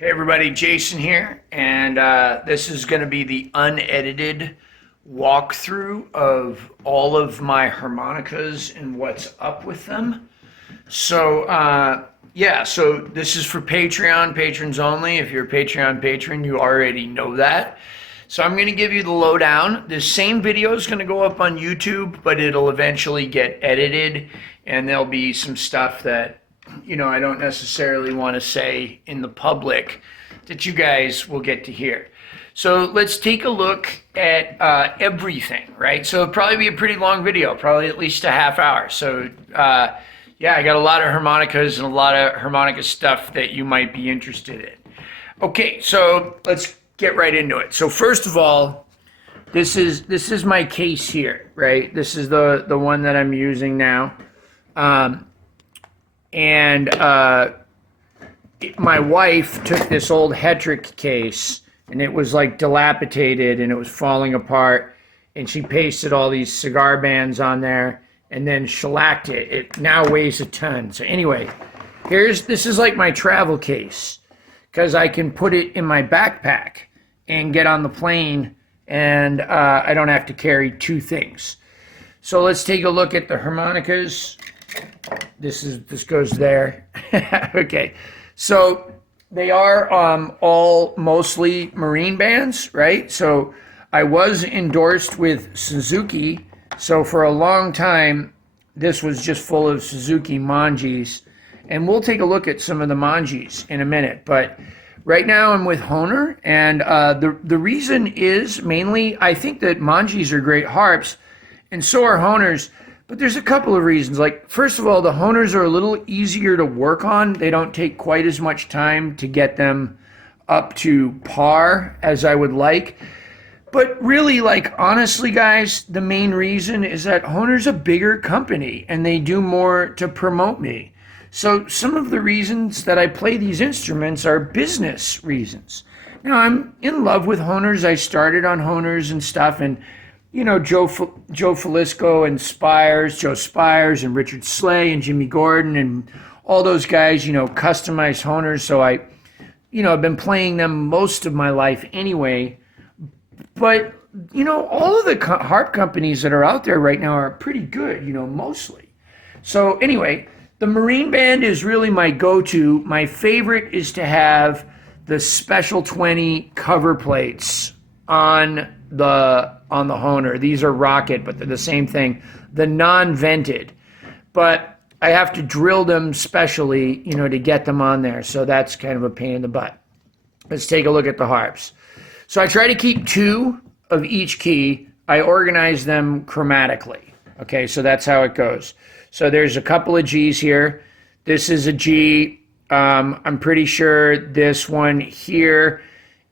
Hey everybody, Jason here, and this is going to be the unedited walkthrough of all of my harmonicas and what's up with them. So yeah, so this is for Patreon patrons only. If you're a Patreon patron, you already know that. So I'm going to give you the lowdown. This same video is going to go up on YouTube, but it'll eventually get edited, and there'll be some stuff that I don't necessarily want to say in the public that you guys will get to hear. So let's take a look at everything, right? So it'll probably be a pretty long video, probably at least a half hour. So yeah, I got a lot of harmonicas and a lot of harmonica stuff that you might be interested in. Okay, so let's get right into it. So first of all, this is my case here, right? This is the one that I'm using now. My wife took this old Hetrick case, and it was like dilapidated and it was falling apart, and she pasted all these cigar bands on there and then shellacked it. It now weighs a ton. So anyway, this is like my travel case, because I can put it in my backpack and get on the plane, and I don't have to carry two things. So let's take a look at the harmonicas. This goes there. Okay, so they are all mostly marine bands, right? So I was endorsed with Suzuki, so for a long time this was just full of Suzuki Manjis, and we'll take a look at some of the Manjis in a minute. But right now I'm with Hohner, and the reason is mainly I think that Manjis are great harps, and so are Hohners. But there's a couple of reasons. Like, first of all, the Hohners are a little easier to work on. They don't take quite as much time to get them up to par as I would like. But really, like, honestly, guys, the main reason is that Hohner's a bigger company and they do more to promote me. So some of the reasons that I play these instruments are business reasons. Now, I'm in love with Hohners. I started on Hohners and stuff, and Joe Falisco and Joe Spires and Richard Slay and Jimmy Gordon and all those guys, customize Hohners. So I've been playing them most of my life anyway. But, all of the harp companies that are out there right now are pretty good, mostly. So anyway, the Marine Band is really my go-to. My favorite is to have the Special 20 cover plates on the Hohner. These are Rocket, but they're the same thing. The non-vented, but I have to drill them specially, to get them on there. So that's kind of a pain in the butt. Let's take a look at the harps. So I try to keep two of each key. I organize them chromatically. Okay, so that's how it goes. So there's a couple of G's here. This is a G. I'm pretty sure this one here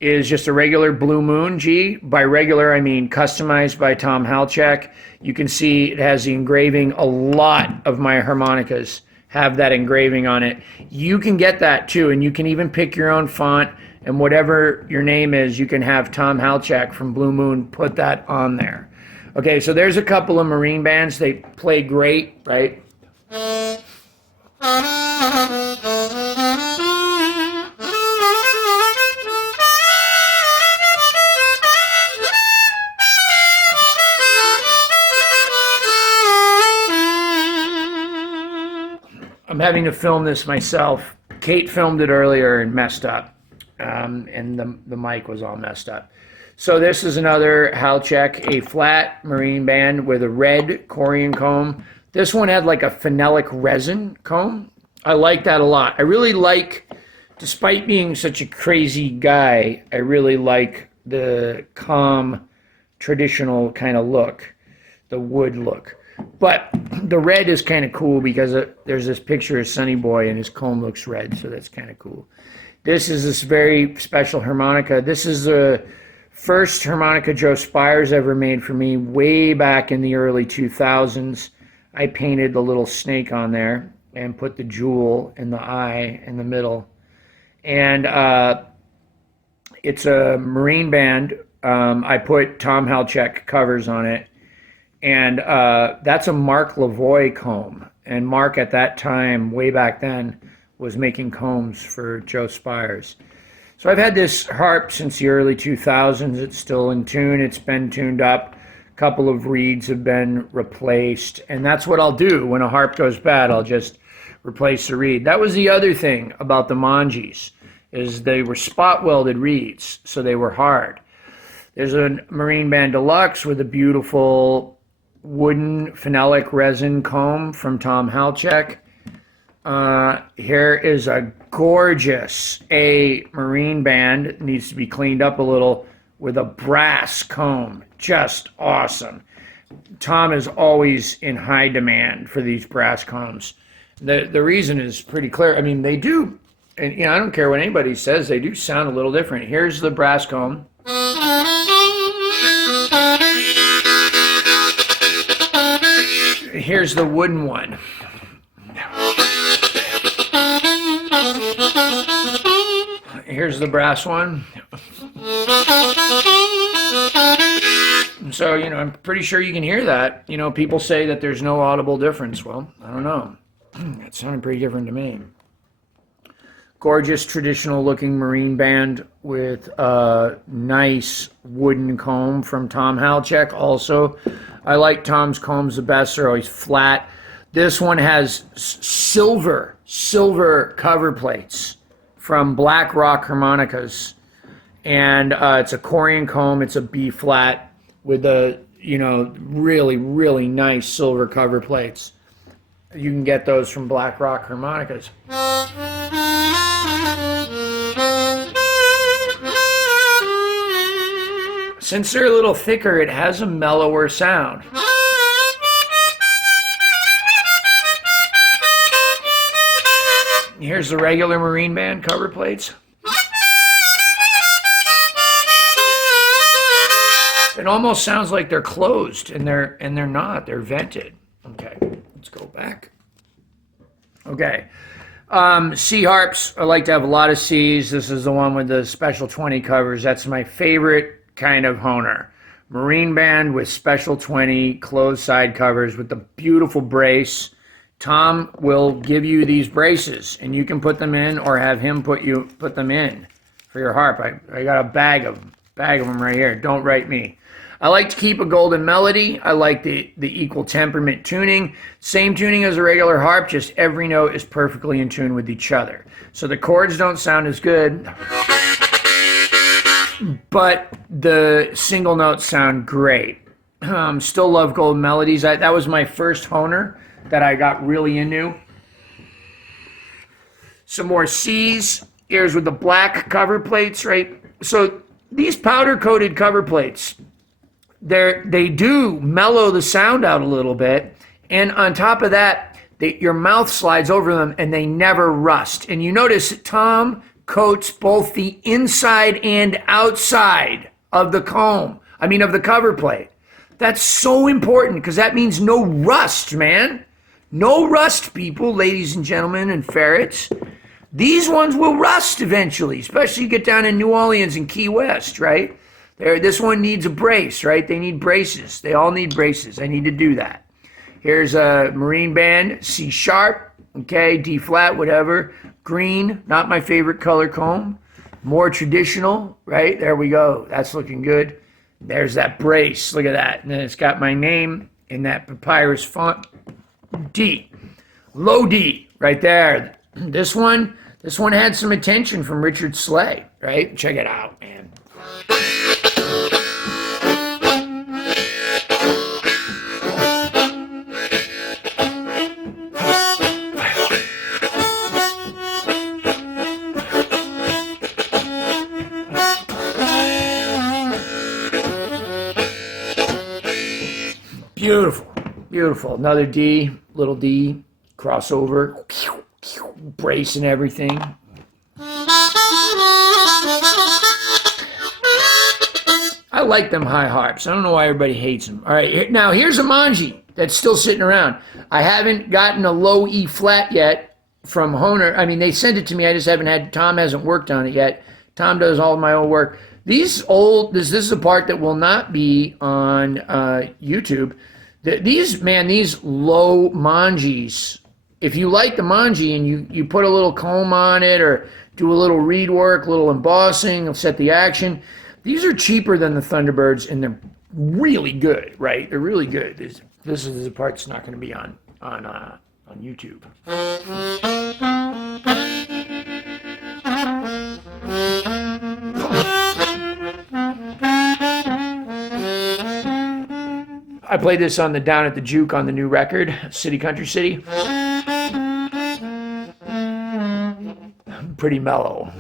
is just a regular Blue Moon G. By regular, I mean customized by Tom Halchak. You can see it has the engraving. A lot of my harmonicas have that engraving on it. You can get that too, and you can even pick your own font, and whatever your name is, you can have Tom Halchak from Blue Moon put that on there. Okay, so there's a couple of marine bands. They play great, right? I'm having to film this myself. Kate filmed it earlier and messed up, and the mic was all messed up. So this is another Halchak, a flat marine band with a red Corian comb. This one had like a phenolic resin comb. I like that a lot. I really like, despite being such a crazy guy, I really like the calm, traditional kind of look, the wood look. But the red is kind of cool because there's this picture of Sonny Boy and his comb looks red, so that's kind of cool. This is this very special harmonica. This is the first harmonica Joe Spires ever made for me way back in the early 2000s. I painted the little snake on there and put the jewel in the eye in the middle. And it's a marine band. I put Tom Halchak covers on it. And that's a Mark Lavoie comb. And Mark at that time, way back then, was making combs for Joe Spires. So I've had this harp since the early 2000s. It's still in tune. It's been tuned up. A couple of reeds have been replaced. And that's what I'll do when a harp goes bad. I'll just replace the reed. That was the other thing about the Mangis, is they were spot welded reeds, so they were hard. There's a Marine Band Deluxe with a beautiful wooden phenolic resin comb from Tom Halchek. Here is a gorgeous Marine Band. It needs to be cleaned up a little, with a brass comb. Just awesome. Tom is always in high demand for these brass combs. The reason is pretty clear. I mean, they do, and I don't care what anybody says, they do sound a little different. Here's the brass comb. Here's the wooden one. Here's the brass one. So, I'm pretty sure you can hear that. People say that there's no audible difference. Well, I don't know. That sounded pretty different to me. Gorgeous traditional looking Marine Band with a nice wooden comb from Tom Halchek also. I like Tom's combs the best. They're always flat. This one has silver cover plates from Black Rock Harmonicas. And it's a Corian comb. It's a B flat with a, really, really nice silver cover plates. You can get those from Black Rock Harmonicas. Since they're a little thicker, it has a mellower sound. Here's the regular Marine Band cover plates. It almost sounds like they're closed, and they're not. They're vented. Okay, let's go back. Okay, C harps. I like to have a lot of Cs. This is the one with the special 20 covers. That's my favorite kind of Hohner. Marine Band with special 20 closed side covers with the beautiful brace. Tom will give you these braces, and you can put them in or have him put them in for your harp. I got a bag of them right here. Don't write me. I like to keep a golden melody. I like the equal temperament tuning. Same tuning as a regular harp, just every note is perfectly in tune with each other. So the chords don't sound as good, but the single notes sound great. Still love golden melodies. That was my first Hohner that I got really into. Some more C's. Here's with the black cover plates, right? So these powder-coated cover plates, they do mellow the sound out a little bit. And on top of that, your mouth slides over them and they never rust. And you notice that Tom coats both the inside and outside of the comb. Of the cover plate. That's so important because that means no rust, man. No rust, people, ladies and gentlemen and ferrets. These ones will rust eventually, especially you get down in New Orleans and Key West, right? This one needs a brace, right? They need braces. They all need braces. I need to do that. Here's a Marine Band, C sharp, okay, D flat, whatever. Green, not my favorite color comb. More traditional, right? There we go. That's looking good. There's that brace. Look at that. And then it's got my name in that papyrus font. D. Low D, right there. This one had some attention from Richard Slay, right? Check it out, man. Beautiful, beautiful. Another D, little D, crossover, brace and everything. I like them high harps. I don't know why everybody hates them. All right, now here's a Manji that's still sitting around. I haven't gotten a low E flat yet from Hohner. They sent it to me. I just haven't Tom hasn't worked on it yet. Tom does all of my own work. This is a part that will not be on YouTube. These low Manjis, if you like the Manji and you put a little comb on it or do a little reed work, a little embossing, set the action. These are cheaper than the Thunderbirds, and they're really good, right? They're really good. This is the part that's not going to be on YouTube. I played this on the Down at the Juke on the new record, City Country City. Pretty mellow.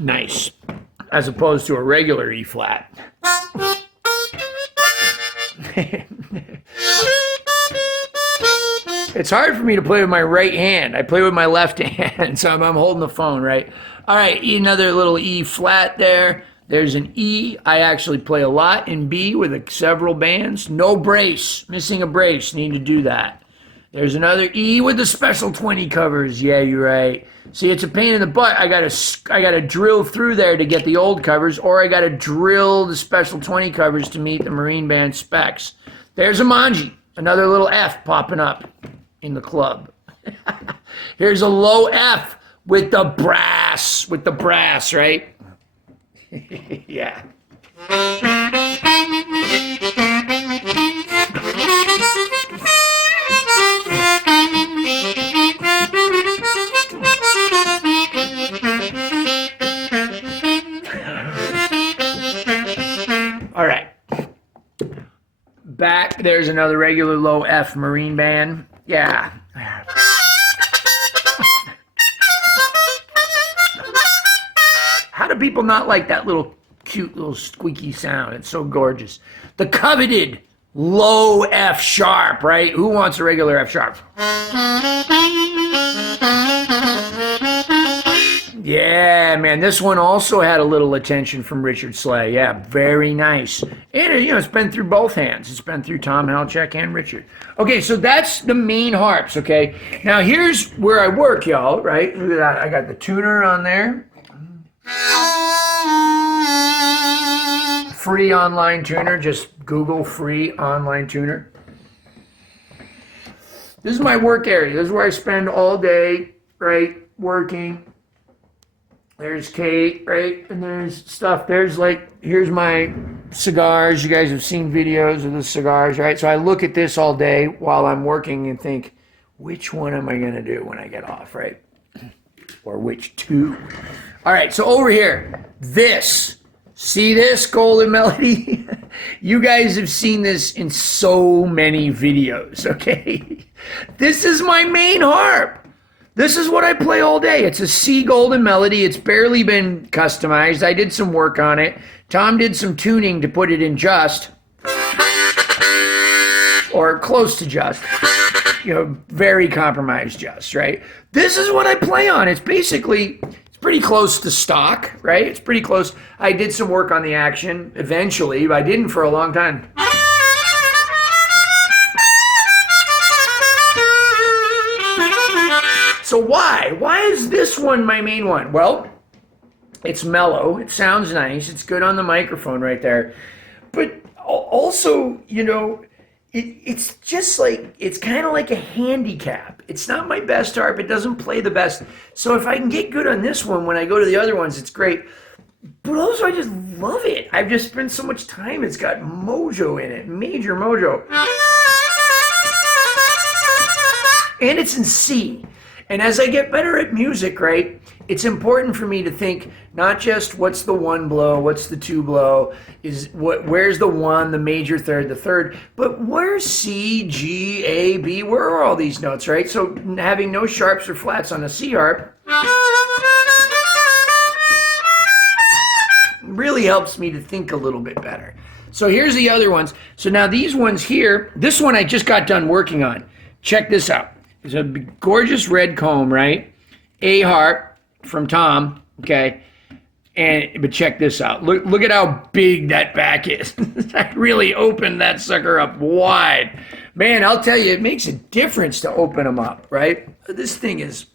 Nice, as opposed to a regular E flat. It's hard for me to play with my right hand. I play with my left hand, so I'm holding the phone, right? All right, another little E flat there. There's an E. I actually play a lot in B with several bands. No brace, missing a brace, need to do that. There's another E with the special 20 covers. Yeah, you're right. See, it's a pain in the butt. I gotta drill through there to get the old covers, or I gotta drill the special 20 covers to meet the Marine Band specs. There's a Manji, another little F popping up in the club. Here's a low F with the brass, right? Yeah. All right. Back, there's another regular low F Marine Band. Yeah. How do people not like that little cute little squeaky sound? It's so gorgeous. The coveted low F sharp, right? Who wants a regular F sharp? Yeah, man, this one also had a little attention from Richard Slay. Yeah, very nice. And, it's been through both hands. It's been through Tom Halchek and Richard. Okay, so that's the main harps, okay? Now, here's where I work, y'all, right? Look at that. I got the tuner on there. Free online tuner. Just Google free online tuner. This is my work area. This is where I spend all day, right, working. There's Kate, right? And there's stuff. Here's my cigars. You guys have seen videos of the cigars, right? So I look at this all day while I'm working and think, which one am I going to do when I get off, right? Or which two? All right, so over here, see this golden melody? You guys have seen this in so many videos, okay? This is my main harp. This is what I play all day. It's a C golden melody. It's barely been customized. I did some work on it. Tom did some tuning to put it in just, or close to just, very compromised just, right? This is what I play on. It's pretty close to stock, right? It's pretty close. I did some work on the action eventually, but I didn't for a long time. So why? Why is this one my main one? Well, it's mellow. It sounds nice. It's good on the microphone right there. But also, it's just it's kind of like a handicap. It's not my best harp. It doesn't play the best. So if I can get good on this one, when I go to the other ones, it's great. But also, I just love it. I've just spent so much time. It's got mojo in it, major mojo. And it's in C. And as I get better at music, right, it's important for me to think not just what's the one blow, what's the two blow, where's the one, the major third, the third, but where's C, G, A, B, where are all these notes, right? So having no sharps or flats on a C harp really helps me to think a little bit better. So here's the other ones. So now these ones here, this one I just got done working on. Check this out. It's a gorgeous red comb, right? A harp from Tom, okay? But check this out. Look at how big that back is. I really opened that sucker up wide. Man, I'll tell you, it makes a difference to open them up, right? This thing is...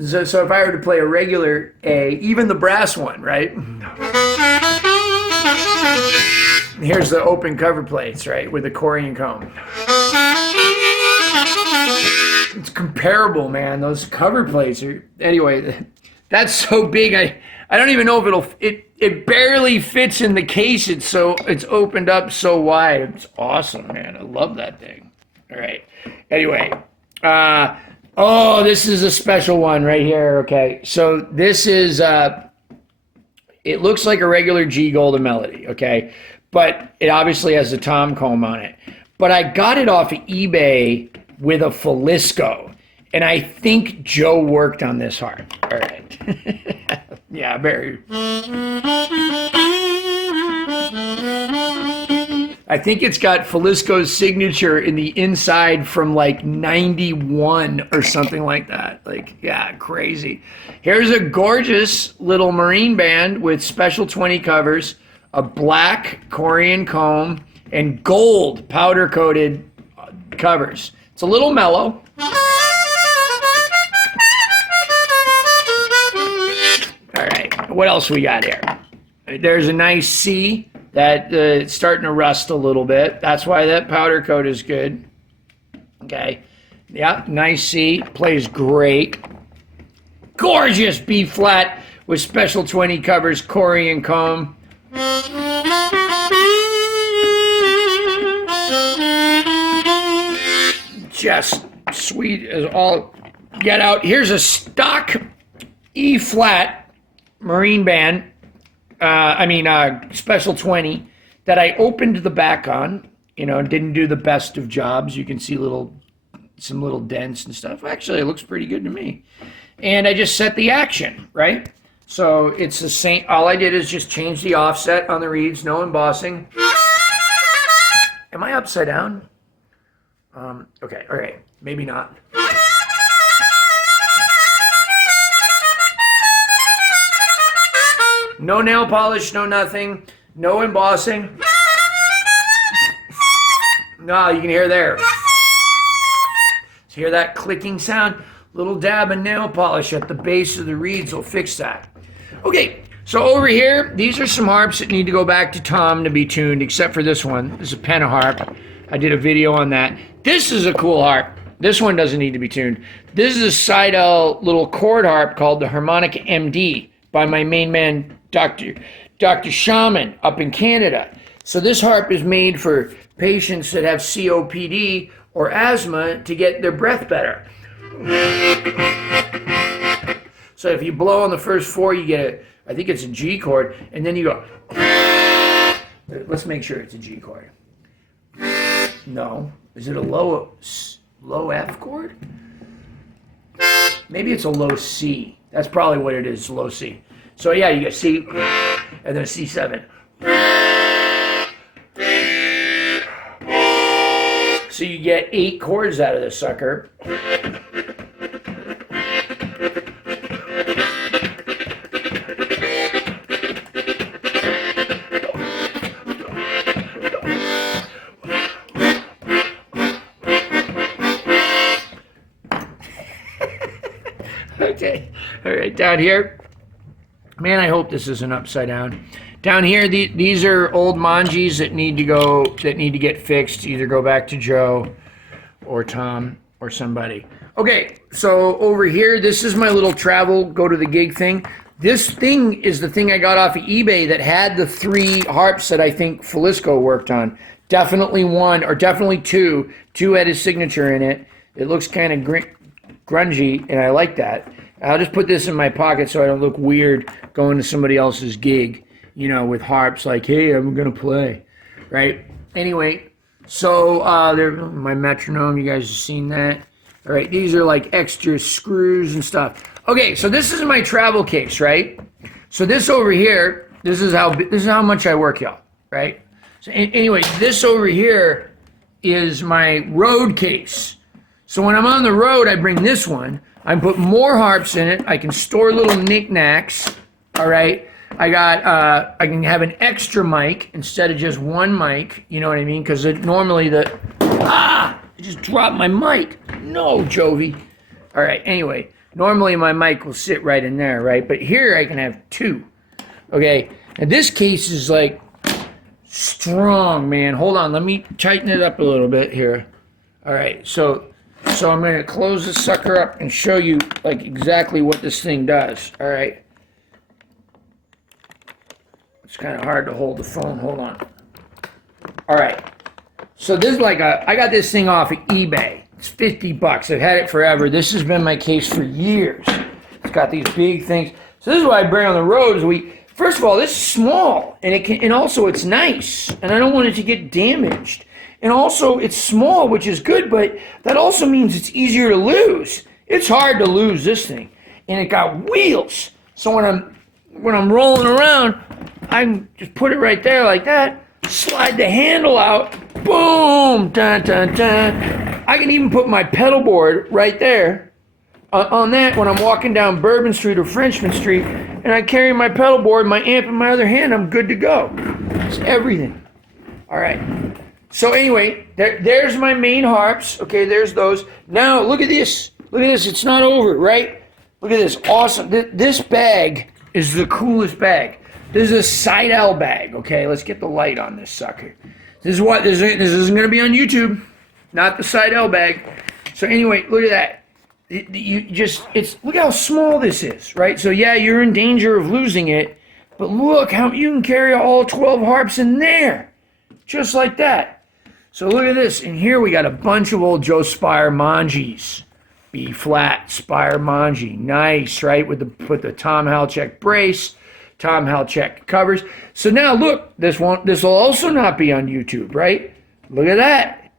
So if I were to play a regular A, even the brass one, right? Here's the open cover plates, right, with the Corian comb. It's comparable, man. Those cover plates are... Anyway, that's so big, I don't even know if it barely fits in the case. It's opened up so wide. It's awesome, man. I love that thing. All right. Anyway, oh, this is a special one right here. Okay, so this is it looks like a regular G Golden Melody, okay, but it obviously has a tom comb on it. But I got it off of eBay with a Falisco, and I think Joe worked on this harp. All right. Yeah, very. I think it's got Falisco's signature in the inside from like 91 or something like that. Like, yeah, crazy. Here's a gorgeous little marine band with special 20 covers, a black Corian comb, and gold powder coated covers. It's a little mellow. All right, what else we got here? There's a nice C that it's starting to rust a little bit. That's why that powder coat is good. Okay, yeah, nice C, plays great. Gorgeous B flat with special 20 covers, Corian comb. Just sweet as all get out. Here's a stock E flat marine band. Special 20 that I opened the back on, didn't do the best of jobs. You can see some little dents and stuff. Actually, it looks pretty good to me. And I just set the action, right? So it's the same. All I did is just change the offset on the reeds, no embossing. Am I upside down? Okay, all right, maybe not. No nail polish, no nothing, no embossing. No, you can hear there. Hear that clicking sound? Little dab of nail polish at the base of the reeds will fix that. Okay, so over here, these are some harps that need to go back to Tom to be tuned, except for this one. This is a Pentaharp. I did a video on that. This is a cool harp. This one doesn't need to be tuned. This is a Seidel little chord harp called the Harmonica MD by my main man, Dr. Shaman up in Canada. So this harp is made for patients that have COPD or asthma to get their breath better. So if you blow on the first four, you get I think it's a G chord, and then you go. Let's make sure it's a G chord. No, is it a low F chord? Maybe it's a low C. That's probably what it is, low C. So yeah, you get C, and then a C7. So you get 8 chords out of this sucker. Okay, all right, down here. Man, I hope this isn't upside down. Down here, these are old Mangis that need to get fixed. Either go back to Joe or Tom or somebody. Okay, so over here, this is my little travel, go to the gig thing. This thing is the thing I got off of eBay that had the 3 harps that I think Falisco worked on. Definitely one, or definitely two. 2 had his signature in it. It looks kind of grungy, and I like that. I'll just put this in my pocket so I don't look weird going to somebody else's gig, with harps like, hey, I'm going to play, right? Anyway, so my metronome, you guys have seen that. All right, these are like extra screws and stuff. Okay, so this is my travel case, right? So this over here, this is how much I work, y'all, right? So anyway, this over here is my road case. So when I'm on the road, I bring this one. I can put more harps in it. I can store little knickknacks. All right. I can have an extra mic instead of just one mic. You know what I mean? Because normally I just dropped my mic. No, Jovi. All right. Anyway, normally my mic will sit right in there, right? But here I can have two. Okay. And this case is like strong, man. Hold on. Let me tighten it up a little bit here. All right. So I'm going to close this sucker up and show you like exactly what this thing does. All right. It's kind of hard to hold the phone. Hold on. All right. So this is like I got this thing off of eBay. It's $50. I've had it forever. This has been my case for years. It's got these big things. So this is what I bring on the road. First of all, this is small, and also it's nice, and I don't want it to get damaged. And also it's small, which is good, but that also means it's easier to lose. It's hard to lose this thing, and it got wheels. So when I'm rolling around, I can just put it right there like that, slide the handle out, boom, dun, dun, dun. I can even put my pedal board right there on that when I'm walking down Bourbon Street or Frenchman Street, and I carry my pedal board, my amp in my other hand, I'm good to go. It's everything. All right. So anyway, there's my main harps. Okay, there's those. Now, look at this. Look at this. It's not over, right? Look at this. Awesome. This bag is the coolest bag. This is a Seidel bag. Okay, let's get the light on this sucker. This isn't going to be on YouTube. Not the Seidel bag. So anyway, look at that. Look how small this is, right? So yeah, you're in danger of losing it, but look how you can carry all 12 harps in there, just like that. So look at this, and here we got a bunch of old Joe Spire Mangis, B flat Spire Mangi, nice, right? With the Tom Halchek brace, Tom Halchek covers. So now look, this will also not be on YouTube, right? Look at that.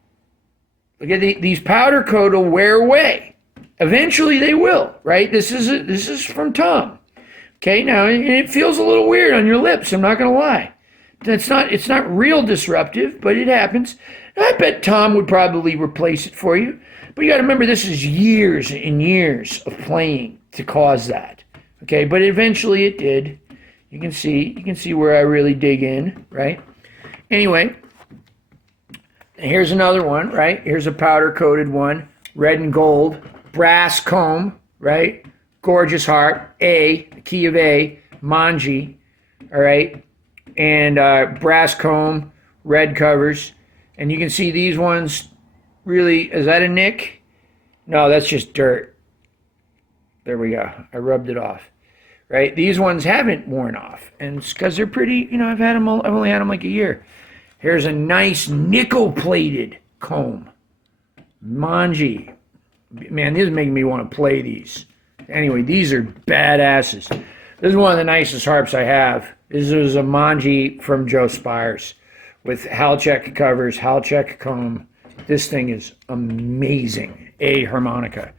Look at these powder coat will wear away. Eventually they will, right? This is from Tom. Okay, now it feels a little weird on your lips, I'm not gonna lie. It's not real disruptive, but it happens. I bet Tom would probably replace it for you. But you gotta remember, this is years and years of playing to cause that. Okay, but eventually it did. You can see where I really dig in, right? Anyway, here's another one, right? Here's a powder coated one, red and gold. Brass comb, right? Gorgeous harp, A, the key of A, Mangi, all right? And brass comb, red covers. And you can see these ones really, is that a nick? No, that's just dirt. There we go. I rubbed it off, right? These ones haven't worn off. And it's because they're pretty, I've only had them like a year. Here's a nice nickel-plated comb. Mangi. Man, this is making me want to play these. Anyway, these are badasses. This is one of the nicest harps I have. This is a Mangi from Joe Spires with Halchek covers, Halchek comb. This thing is amazing. A harmonica.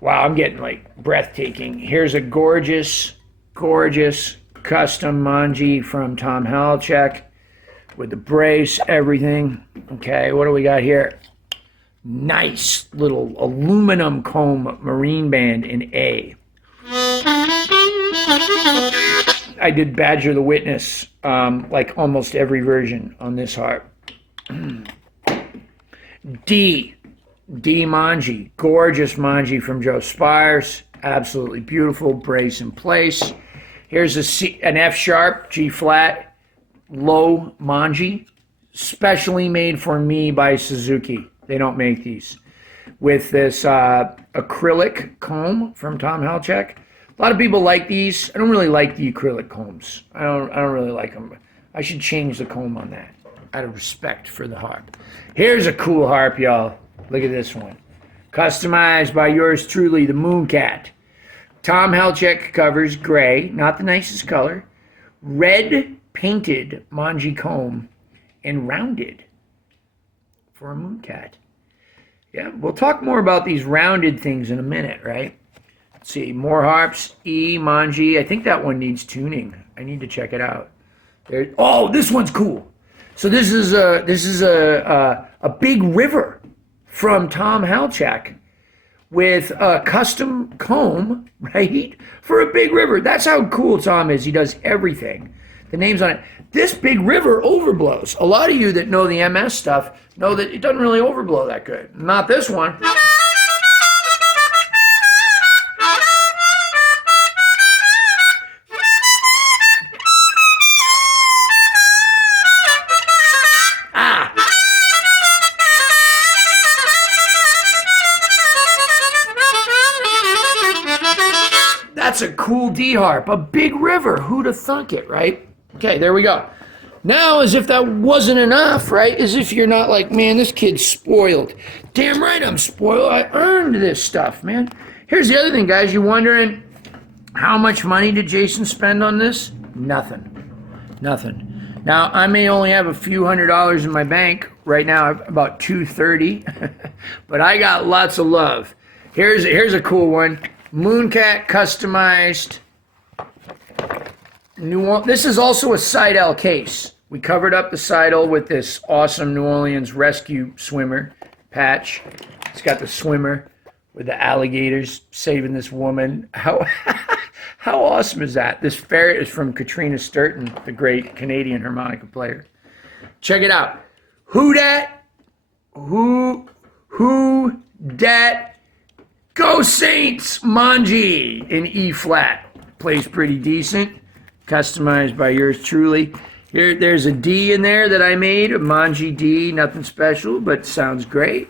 Wow, I'm getting like breathtaking. Here's a gorgeous, gorgeous custom Mangi from Tom Halchek with the brace, everything. Okay, what do we got here? Nice little aluminum comb marine band in A. I did Badger the Witness, like almost every version on this harp. D Mangi, gorgeous Mangi from Joe Spires, absolutely beautiful, brace in place. Here's an F sharp, G flat, low Mangi, specially made for me by Suzuki. They don't make these. With this acrylic comb from Tom Halchek. A lot of people like these. I don't really like the acrylic combs. I don't really like them. I should change the comb on that out of respect for the harp. Here's a cool harp, y'all. Look at this one. Customized by yours truly, the Mooncat. Tom Halchek covers, gray, not the nicest color. Red painted Mangi comb and rounded for a Mooncat. Yeah, we'll talk more about these rounded things in a minute, right? Let's see, more harps, E, Mangi. I think that one needs tuning. I need to check it out. Oh, this one's cool. So this is a big river from Tom Halchek with a custom comb, right, for a big river. That's how cool Tom is. He does everything. The name's on it. This big river overblows. A lot of you that know the MS stuff know that it doesn't really overblow that good. Not this one. That's a cool D harp, a big river. Who'd have thunk it, right? Okay, there we go. Now, as if that wasn't enough, right? As if you're not like, man, this kid's spoiled. Damn right I'm spoiled. I earned this stuff, man. Here's the other thing, guys. You wondering how much money did Jason spend on this? Nothing. Nothing. Now, I may only have a few $100s in my bank. Right now, I have about $230. But I got lots of love. Here's a cool one. Mooncat customized. This is also a Seidel case. We covered up the Seidel with this awesome New Orleans rescue swimmer patch. It's got the swimmer with the alligators saving this woman. How awesome is that? This ferret is from Katrina Sturton, the great Canadian harmonica player. Check it out. Who dat? Go Saints! Manji in E flat. Plays pretty decent. Customized by yours truly. There's a D in there that I made, a Manji D, nothing special, but sounds great.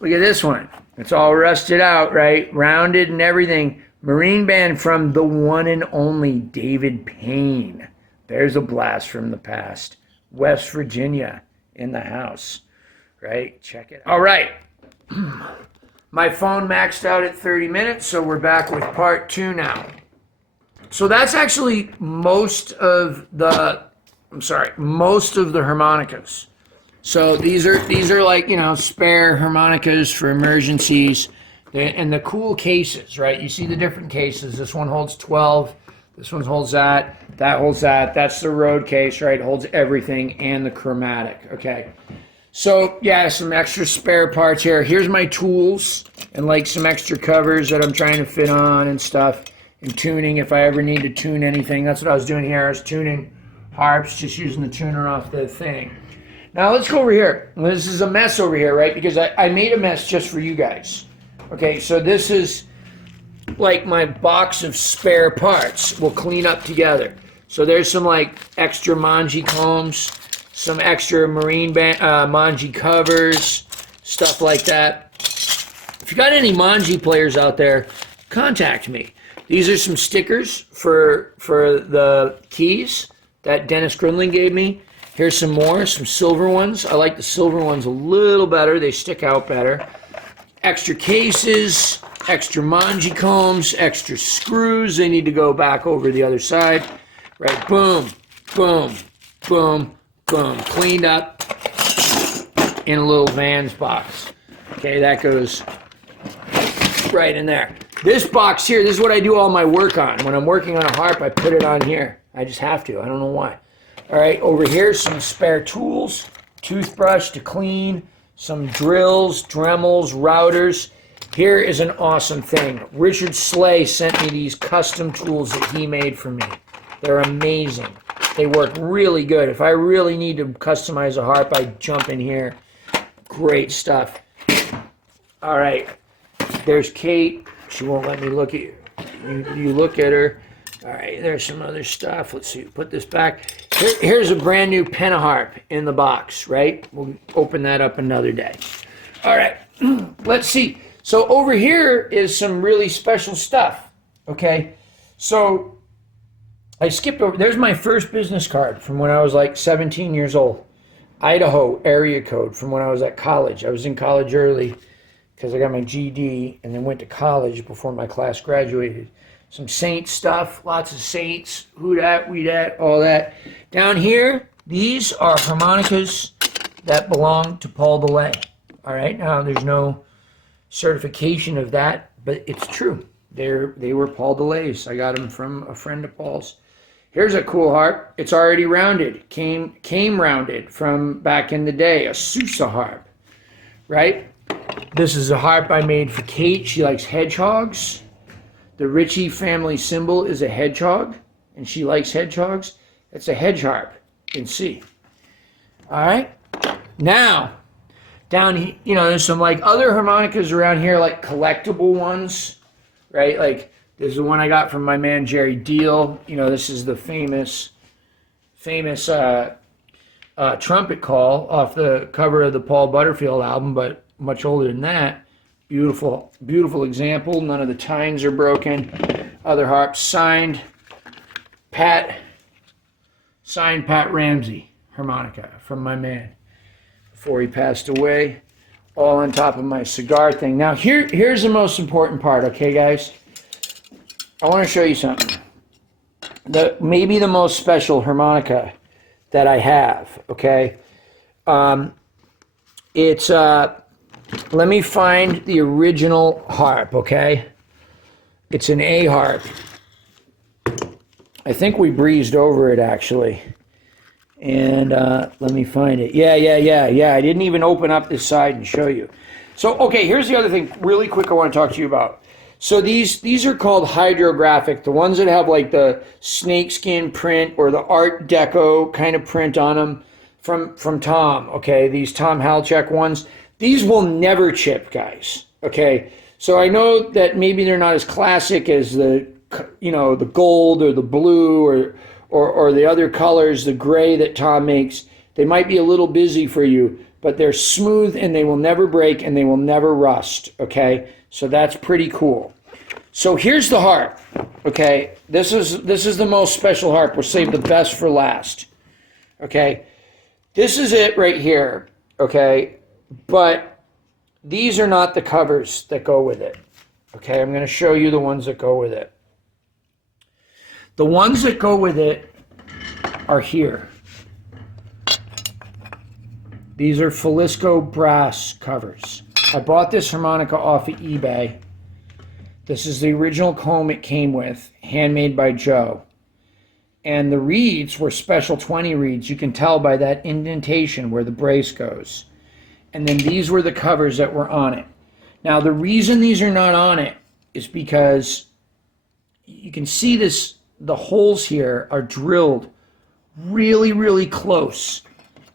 Look at this one. It's all rusted out, right? Rounded and everything. Marine band from the one and only David Payne. There's a blast from the past. West Virginia in the house, right? Check it out. All right. My phone maxed out at 30 minutes, so we're back with part 2 now. So that's actually most of the harmonicas. So these are like, spare harmonicas for emergencies. And the cool cases, right? You see the different cases. This one holds 12. This one holds that. That holds that. That's the road case, right? It holds everything and the chromatic, okay? So, yeah, some extra spare parts here. Here's my tools and like some extra covers that I'm trying to fit on and stuff. And tuning, if I ever need to tune anything. That's what I was doing here. I was tuning harps, just using the tuner off the thing. Now, let's go over here. This is a mess over here, right? Because I made a mess just for you guys. Okay, so this is like my box of spare parts. We'll clean up together. So there's some like extra Manji combs, some extra marine Manji covers, stuff like that. If you got any Manji players out there, contact me. These are some stickers for the keys that Dennis Grunling gave me. Here's some more, some silver ones. I like the silver ones a little better. They stick out better. Extra cases, extra Manji combs, extra screws. They need to go back over the other side. Right, boom, boom, boom, boom. Cleaned up in a little Vans box. Okay, that goes right in there. This box here, this is what I do all my work on. When I'm working on a harp, I put it on here. I just have to. I don't know why. All right, over here, some spare tools, toothbrush to clean, some drills, Dremels, routers. Here is an awesome thing. Richard Slay sent me these custom tools that he made for me. They're amazing. They work really good. If I really need to customize a harp, I jump in here. Great stuff. All right, there's Kate. She won't let me look at you. You look at her. All right, there's some other stuff. Let's see, put this back. Here's a brand new Pentaharp in the box, right? We'll open that up another day. All right, let's see. So over here is some really special stuff, okay? So I skipped over. There's my first business card from when I was like 17 years old. Idaho area code from when I was at college. I was in college early because I got my GED and then went to college before my class graduated. Some Saint stuff, lots of Saints, who dat, we dat, all that. Down here, these are harmonicas that belong to Paul DeLay. All right, now there's no certification of that, but it's true. They were Paul DeLay's. I got them from a friend of Paul's. Here's a cool harp. It's already rounded. Came rounded from back in the day, a Sousa harp, right? This is a harp I made for Kate. She likes hedgehogs. The Ricci family symbol is a hedgehog, and she likes hedgehogs. It's a hedge harp in C. All right. Now, down here, you know, there's some like other harmonicas around here, like collectible ones, right? Like this is the one I got from my man Jerry Deal. You know, this is the famous trumpet call off the cover of the Paul Butterfield album, but much older than that. Beautiful, beautiful example. None of the tines are broken. Other harps signed Pat Ramsey harmonica from my man before he passed away. All on top of my cigar thing. Now here's the most important part, okay, guys? I want to show you something. Maybe the most special harmonica that I have, okay? Let me find the original harp, okay? It's an A harp. I think we breezed over it, actually. And let me find it. Yeah. I didn't even open up this side and show you. So, okay, here's the other thing really quick I want to talk to you about. So these are called hydrographic, the ones that have like the snakeskin print or the Art Deco kind of print on them from Tom, okay? These Tom Halchek ones. These will never chip, guys, okay? So I know that maybe they're not as classic as the gold or the blue or the other colors, the gray that Tom makes. They might be a little busy for you, but they're smooth and they will never break and they will never rust, okay? So that's pretty cool. So here's the harp, okay? This is the most special harp. We'll save the best for last, okay? This is it right here, okay? But these are not the covers that go with it, okay? I'm going to show you the ones that go with it. The ones that go with it are here. These are Falisco brass covers. I bought this harmonica off of eBay. This is the original comb it came with, handmade by Joe. And the reeds were special 20 reeds. You can tell by that indentation where the brace goes. And then these were the covers that were on it. Now, the reason these are not on it is because you can see this, the holes here are drilled really, really close.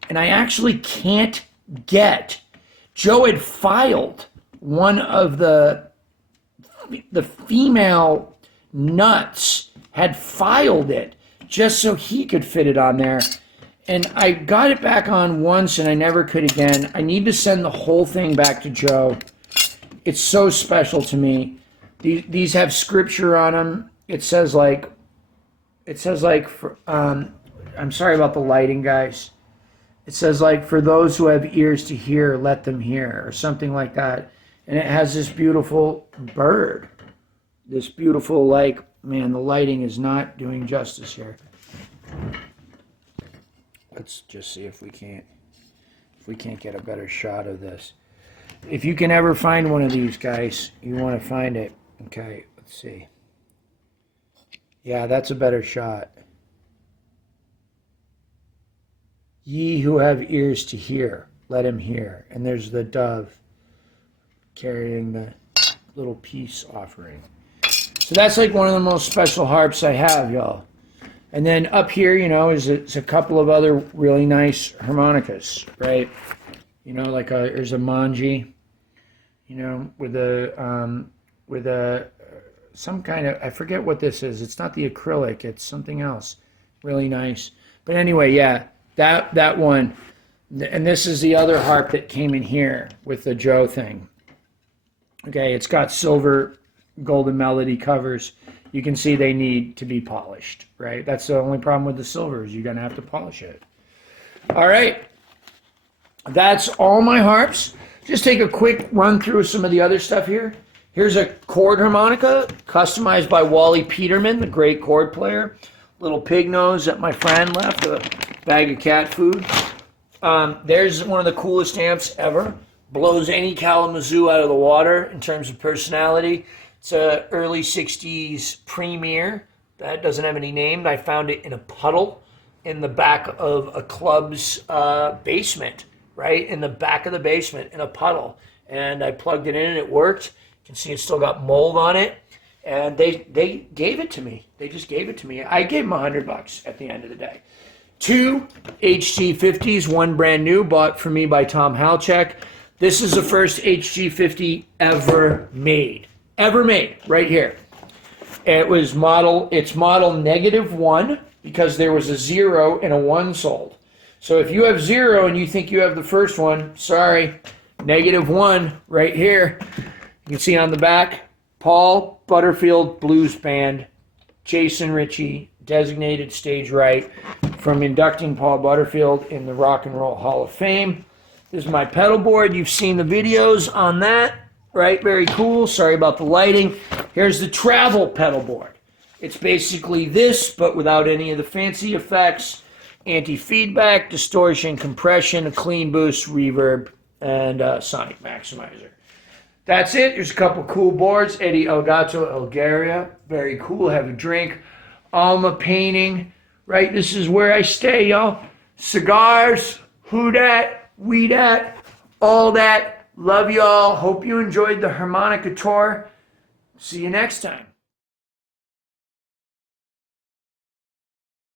And I actually can't get. Joe had filed one of the female nuts, had filed it just so he could fit it on there. And I got it back on once and I never could again. I need to send the whole thing back to Joe. It's so special to me. These have scripture on them. It says like, I'm sorry about the lighting, guys. It says like, for those who have ears to hear, let them hear, or something like that. And it has this beautiful bird. This beautiful, like, man, the lighting is not doing justice here. Let's just see if we can't get a better shot of this. If you can ever find one of these, guys, you want to find it. Okay, let's see. Yeah, that's a better shot. Ye who have ears to hear, let him hear. And there's the dove carrying the little peace offering. So that's like one of the most special harps I have, y'all. And then up here, you know, is a couple of other really nice harmonicas, right? You know, like there's a Manji, you know, with some kind of, I forget what this is. It's not the acrylic, it's something else. Really nice. But anyway, yeah, that one. And this is the other harp that came in here with the Joe thing. Okay, it's got silver golden melody covers. You can see they need to be polished, right? That's the only problem with the silver is you're going to have to polish it. All right. That's all my harps. Just take a quick run through some of the other stuff here. Here's a chord harmonica customized by Wally Peterman, the great chord player. Little pig nose that my friend left, a bag of cat food. There's one of the coolest amps ever. Blows any Kalamazoo out of the water in terms of personality. It's a early 60s Premier. That doesn't have any name. I found it in a puddle in the back of a club's basement, right? In the back of the basement in a puddle. and I plugged it in and it worked. You can see it's still got mold on it. And they gave it to me. They just gave it to me. I gave them $100 at the end of the day. 2 HG50s, one brand new, bought for me by Tom Halchek. This is the first HG50 ever made. Ever made, right here. It's model -1 because there was a 0 and a 1 sold. So if you have 0 and you think you have the first one, sorry, -1 right here. You can see on the back, Paul Butterfield Blues Band, Jason Ricci, designated stage right, from inducting Paul Butterfield in the Rock and Roll Hall of Fame. This is my pedal board. You've seen the videos on that, right? Very cool. Sorry about the lighting. Here's the travel pedal board. It's basically this, but without any of the fancy effects. Anti-feedback, distortion, compression, a clean boost, reverb, and a sonic maximizer. That's it. There's a couple cool boards. Eddie Elgato, Elgaria. Very cool. Have a drink. Alma painting. Right? This is where I stay, y'all. Cigars. Who dat? We dat. All that. Love y'all. Hope you enjoyed the Harmonica tour. See you next time.